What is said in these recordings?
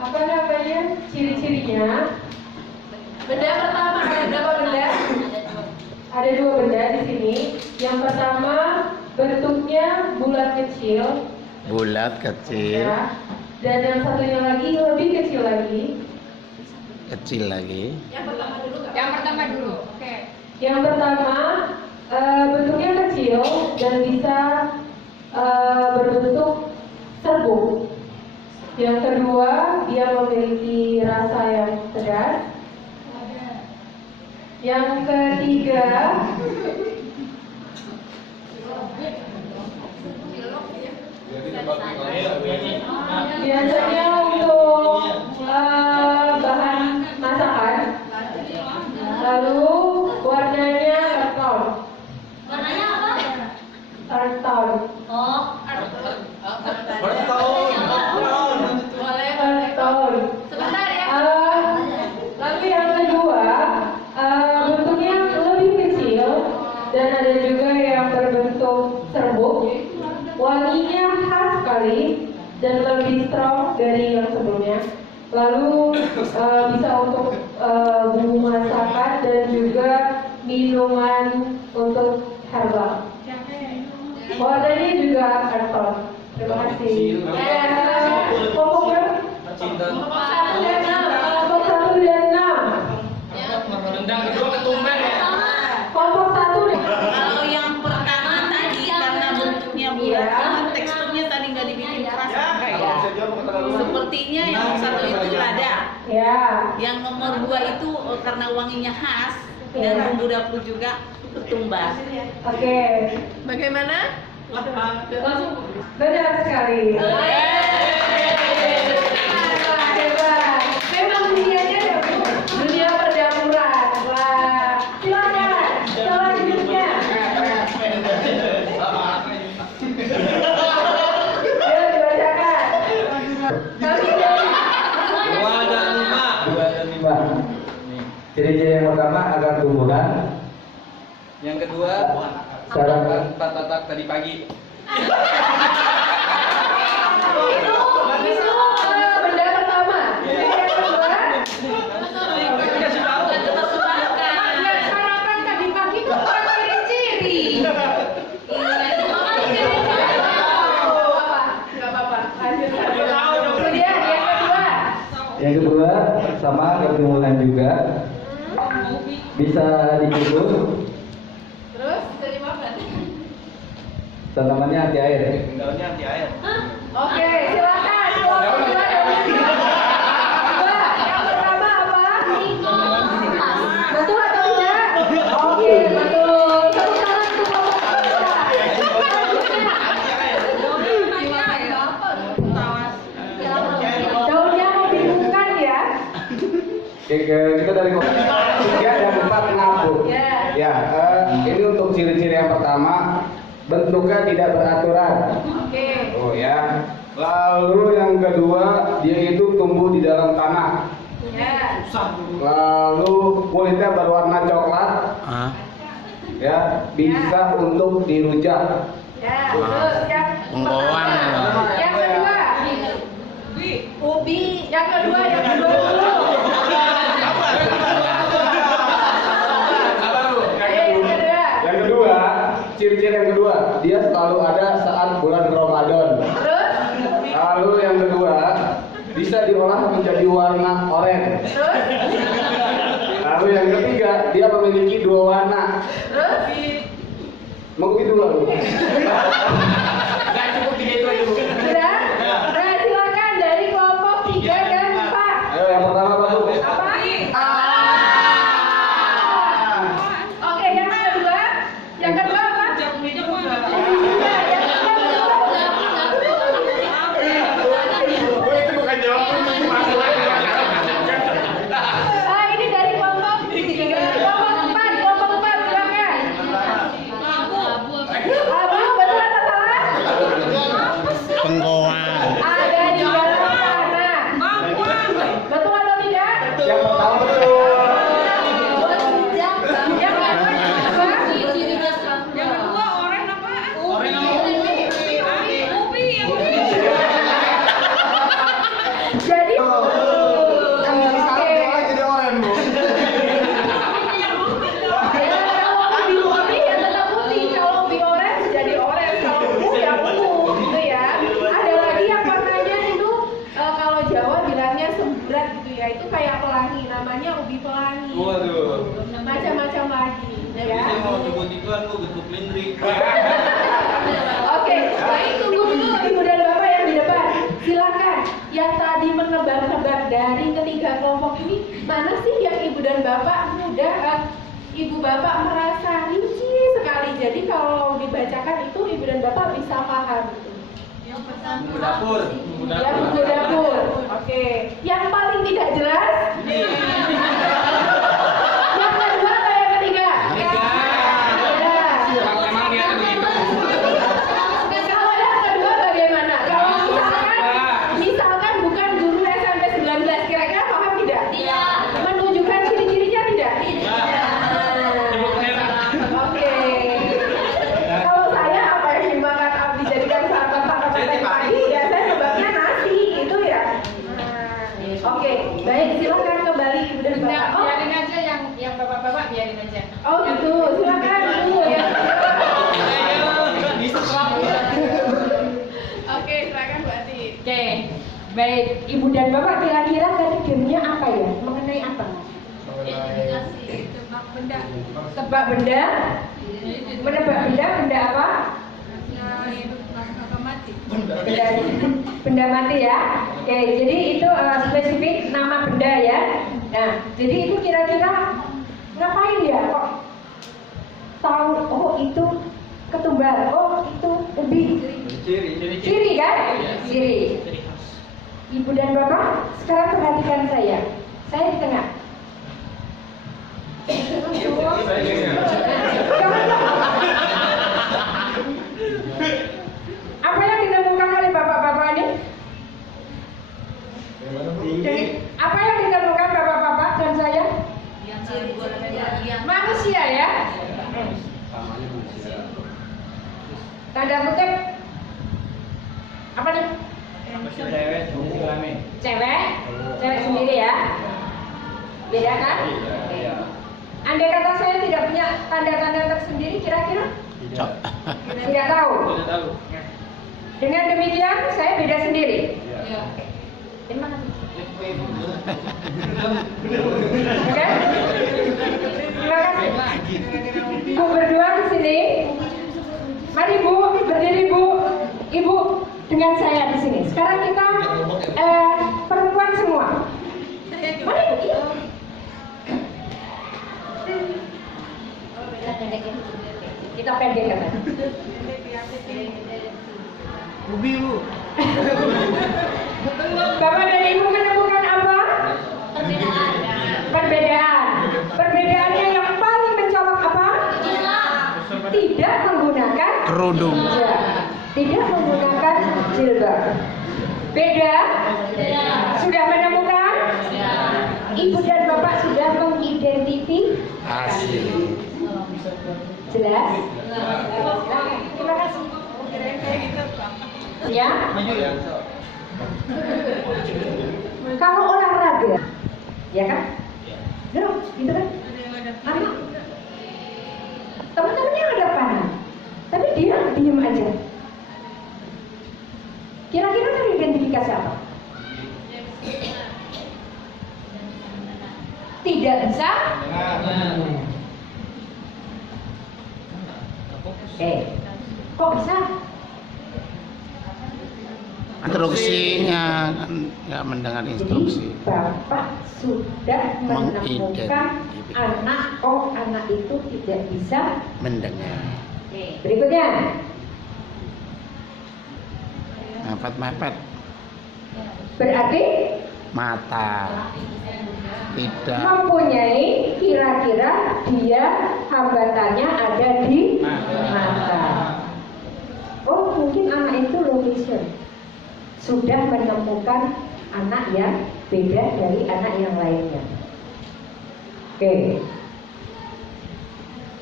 apa namanya ciri-cirinya. Benda pertama ada berapa benda? Ada 2 benda di sini. Yang pertama bentuknya bulat kecil. Bulat kecil. Ya. Dan yang satunya lagi lebih kecil lagi. Kecil lagi. Yang pertama dulu. Oke. Yang pertama bentuknya kecil dan bisa berbentuk serbuk. Yang kedua dia memiliki rasa yang pedas. Yang ketiga biasanya untuk bahan masakan. Lalu warnanya earth tone. Warnanya apa? Earth tone. Oh, Boleh earth tone. sebentar ya. Lalu yang kedua bentuknya lebih kecil dan ada juga yang berbentuk serbuk. Wanginya khas sekali dan lebih strong dari yang sebelumnya. Lalu bisa untuk bumbu masakan dan juga minuman untuk herbal. Warnanya juga karton. Terima kasih. Kelompok berapa? Kelompok 1 dan 6. Rendang kedua ketumbar ya. Kelompok 1 nih. Kalau yang pertama tadi karena bentuknya bulat, karena teksturnya tadi nggak dibikin keras enggak ya? Sepertinya yang satu itu lada. Ya. Yang nomor 2 itu karena wanginya khas dan bumbu dapur juga ketumbar. Oke. Bagaimana? Benar sekali. Hebat. Memang dunianya ya, Bu. Dunia perdapuran. Wah. Silakan. Selanjutnya. Yuk dibacakan. Kami dari 2 dan 5. Nih, ciri-ciri yang pertama agar tumbuhan. Yang kedua, Cara- 4 tatak tadi pagi. itu benda pertama. Yang kedua. Kasih tahu. Sarapan tadi pagi itu bukan ciri-ciri. Gak apa-apa. Lanjutkan. Kemudian yang kedua. Yang kedua sama agar tumbuhan juga bisa dikukus. Terus dari mana? Tanamannya anti air. Daunnya anti air. Oke, silakan. Kelompok dua yang kedua. Yang pertama apa? Betul atau tidak? Oke, betul. Tepuk tangan untuk kelompok kedua. Daunnya membingungkan ya. Oke, kita dari kelompok 3 dan 4 ngabuk. Ya. Ya, ini untuk ciri-ciri yang pertama, bentuknya tidak beraturan. Oke. Oh ya. Lalu yang kedua, dia itu tumbuh di dalam tanah. Ya. Lalu kulitnya berwarna coklat. Ah, Ya, bisa untuk dirujak. Ya. Terus yang pengkolan ya. yang kedua. Ubi. Yang kedua dulu. Yang kedua. Yang kedua, ciri-ciri yang kedua, dia selalu ada saat bulan Ramadan. Terus. Lalu yang kedua, bisa diolah menjadi warna oranye. Terus. Lalu yang ketiga, dia memiliki 2 warna. Terus. Mau itu lalu. Enggak cukup 3 itu aja, Bu. Sudah? Nah, silakan dari kelompok 3 dan 4. Ayo yang pertama apa tuh? Apa? Oke, yang kedua. Yang kedua apa? Yang kedua. Itu bukan jawaban masalah. Ini dari kelompok 3. Kelompok 4. Kelompok 4, silakan. Abu, betul atau salah? Pengkolan. Ada di dalam tanah. Jadi Yang jadi salah oke. orang jadi orang bu. Ya, kalau ubi putih ya tetap putih, kalau ubi orange jadi orange, kalau ungu ya ungu gitu ya. Ada lagi yang warnanya itu kalau Jawa bilangnya semburat gitu ya, itu kayak pelangi, namanya ubi pelangi. Waduh. Macam-macam lagi ya. Saya mau nyebut itu aku bentuk lindri. Oke, baik, tunggu dulu Ibu dan Bapak yang di depan. Silakan, yang tadi menebak-nebak dari ketiga kelompok ini, mana sih yang Ibu dan Bapak Ibu Bapak merasa rinci sekali. Jadi kalau dibacakan itu Ibu dan Bapak bisa paham. Yang pertama. Bumbu dapur. Ya, bumbu dapur. Oke. Yang paling tidak jelas? Yang kedua atau yang ketiga? Ya. Memang dia begitu. Kalau yang kedua bagaimana? Kalau misalkan bukan guru SMP 19, kira-kira paham tidak? Tidak. Menunjukkan ciri-cirinya tidak? Oke. Kalau saya apa yang dimakan dijadikan sahabat tadi pagi, ya saya sebabnya nasi itu ya. Oke, baik, silakan kembali Ibu dan Enggak, Bapak. biarin aja yang bapak-bapak biarin aja. Oh gitu, silakan dulu ya. Oke, silakan Bu Ati. Oke, baik, Ibu dan Bapak kira-kira tadi gamenya apa ya? Mengenai apa? Dikasih tebak benda. Tebak benda, menebak benda, benda apa? Apa mati? Benda mati ya. Oke, jadi itu spesifik nama benda ya. Nah, jadi itu kira-kira ngapain ya? Kok tahu? Oh itu ketumbar. Oh itu ubi. Ciri kan? Ciri. Ibu dan Bapak, sekarang perhatikan saya. Saya di tengah. Apa yang ditemukan oleh bapak-bapak ini? Apa yang ditemukan bapak-bapak dan saya? Manusia ya. Tanda kutip apa nih? Cewek sendiri ya. Beda kan? Andai kata saya tidak punya tanda-tanda tersendiri, kira-kira Cok. tidak tahu. Dengan demikian saya beda sendiri. Terima kasih. Oke? Terima kasih. Bu berdua di sini. Mari Bu, berdiri Bu. Ibu dengan saya di sini. Sekarang kita perempuan semua. Mari Bu. Iya. Kita pendek kan? Ubi bu. Bapak dan Ibu menemukan apa? Perbedaan. Perbedaannya yang paling mencolok apa? Tidak menggunakan Kerudung. hijab. Tidak menggunakan jilbab. Beda? Sudah menemukan? Ibu dan Bapak sudah mengidentifikasi. Asli. Jelas? Terima kasih. Ya? Kalau olahraga, ya kan? Gerak, gitu kan? Anak, teman-temannya ada panah, tapi dia diem aja. Kira-kira teridentifikasi apa? Tidak bisa. Kok bisa? Instruksinya kan nggak mendengar instruksi. Jadi Bapak sudah menemukan Mengidentifikasi. anak, oh anak itu tidak bisa. Mendengar. Berikutnya, Mepet-mepet. berarti Mata. Tidak. mempunyai kira-kira dia hambatannya ada di mata. Oh mungkin anak itu location. Sudah menemukan anak yang beda dari anak yang lainnya. Oke.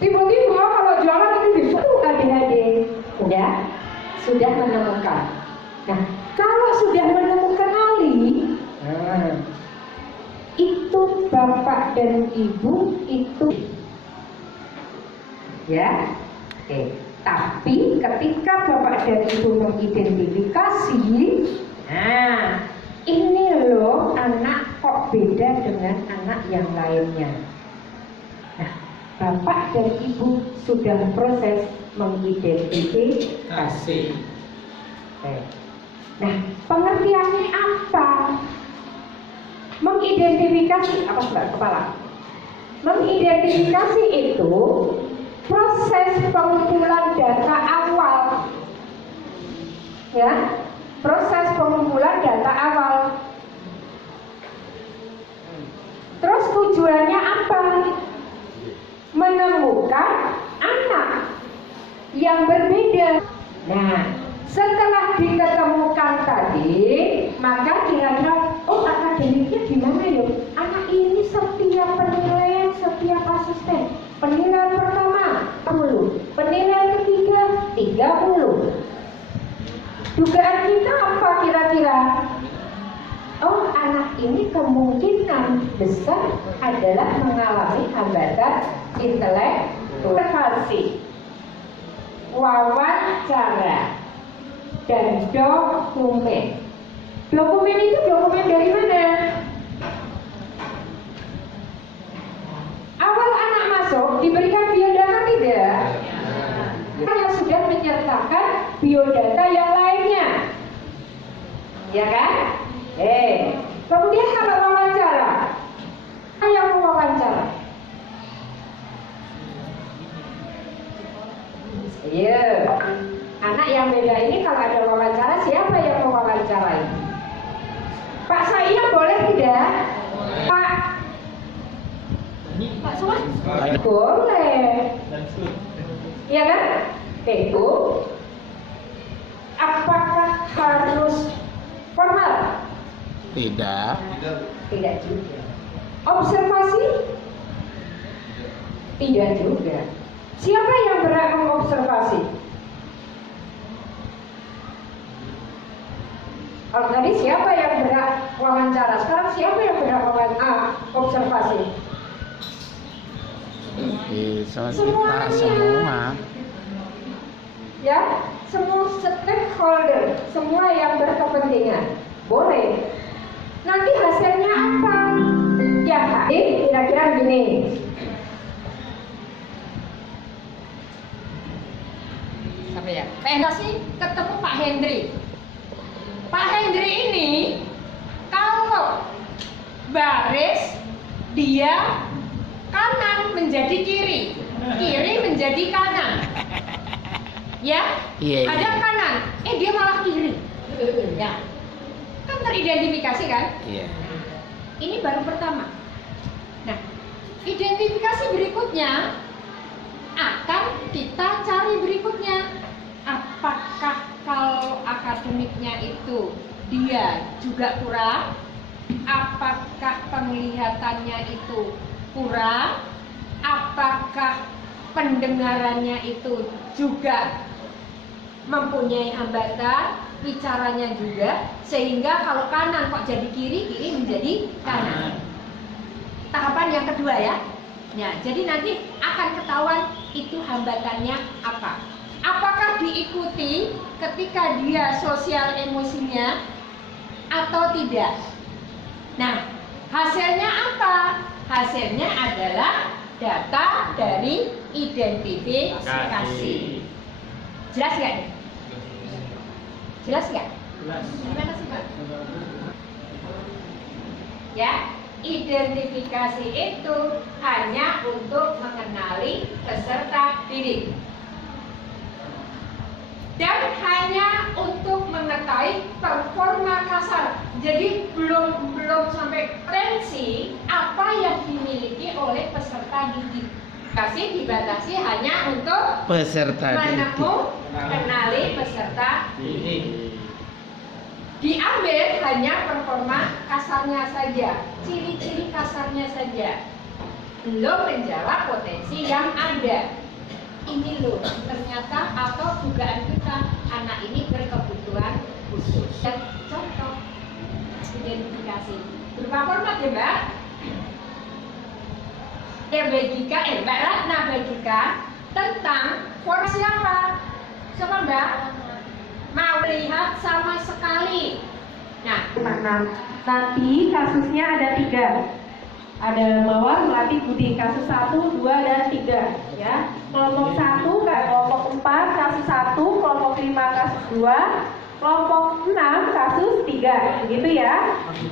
Tiba-tiba kalau jalan ini bisa adik-adik, sudah menemukan. Nah, kalau sudah menemukan Ali, bapak dan ibu itu, ya, oke. Tapi ketika bapak dan ibu mengidentifikasi, nah ini loh anak kok beda dengan anak yang lainnya. Nah, bapak dan ibu sudah proses mengidentifikasi. Nah, pengertiannya apa? Mengidentifikasi apa Mbak Kepala? Mengidentifikasi itu proses pengumpulan data awal, ya, proses pengumpulan data awal. Terus tujuannya apa? Menemukan anak yang berbeda. Nah, setelah diketemukan tadi, maka kira-kira, oh akademiknya gimana ya? Anak ini setiap penilaian, setiap asisten, penilaian pertama 10, penilaian ketiga 30. Dugaan kita apa kira-kira? Oh, anak ini kemungkinan besar adalah mengalami hambatan intelektualisasi, wawancara, dan dokumen. Dokumen itu dokumen dari mana? Awal anak masuk diberikan biodata tidak? Yang sudah menyertakan biodata yang lainnya, ya kan? Kemudian kalau wawancara, yang mewawancara, iya. Anak yang beda ini kalau ada wawancara, siapa yang mewawancarai? Pak saya boleh tidak? Pak Suman? Boleh. Iya kan? Itu apakah harus formal? Tidak. Tidak juga. Observasi? Tidak juga. Siapa yang berhak mengobservasi? Kalau tadi siapa yang berhak wawancara? Sekarang siapa yang berhak observasi? Kita semua. Ya, semua stakeholder, semua yang berkepentingan. Boleh. Nanti hasilnya apa? Ya, kira-kira gini. Sampai ya. Sih ketemu Pak Hendri. Pak Hendri ini kalau baris dia kanan menjadi kiri, kiri menjadi kanan. Ya, ada kanan, dia malah kiri. Ya, kan teridentifikasi kan? Iya. Ini baru pertama. Nah, identifikasi berikutnya akan kita cari berikutnya. Apakah kalau akademiknya itu dia juga kurang? Apakah penglihatannya itu kurang? Apakah pendengarannya itu juga mempunyai hambatan, bicaranya juga, sehingga kalau kanan kok jadi kiri, kiri menjadi kanan. Tahapan yang kedua ya. Nah, jadi nanti akan ketahuan itu hambatannya apa. Apakah diikuti ketika dia sosial emosinya atau tidak? Nah, hasilnya apa? Hasilnya adalah data dari identifikasi. Jelas nggak nih? Jelas nggak? Jelas. Terima kasih Pak. Ya, identifikasi itu hanya untuk mengenali peserta didik dan hanya untuk mengetahui performa kasar. Jadi belum sampai potensi apa yang dimiliki oleh peserta didik. Kasih dibatasi hanya untuk Peserta didik. mengenali peserta didik. Diambil hanya performa kasarnya saja, ciri-ciri kasarnya saja, belum menjawab potensi yang ada. Ini loh, ternyata atau dugaan kita anak ini berkebutuhan khusus. Dan contoh identifikasi berupa format ya Mbak. Mbak Jika, Mbak Ratna Bajika tentang formasi apa? Coba Mbak mau lihat sama sekali. Nah, nanti kasusnya ada 3. Ada Mawar, Melati, Budi, kasus 1, 2, dan 3 ya. Kelompok 1, kelompok 4, kasus 1, kelompok 5, kasus 2, kelompok 6, kasus 3 begitu ya.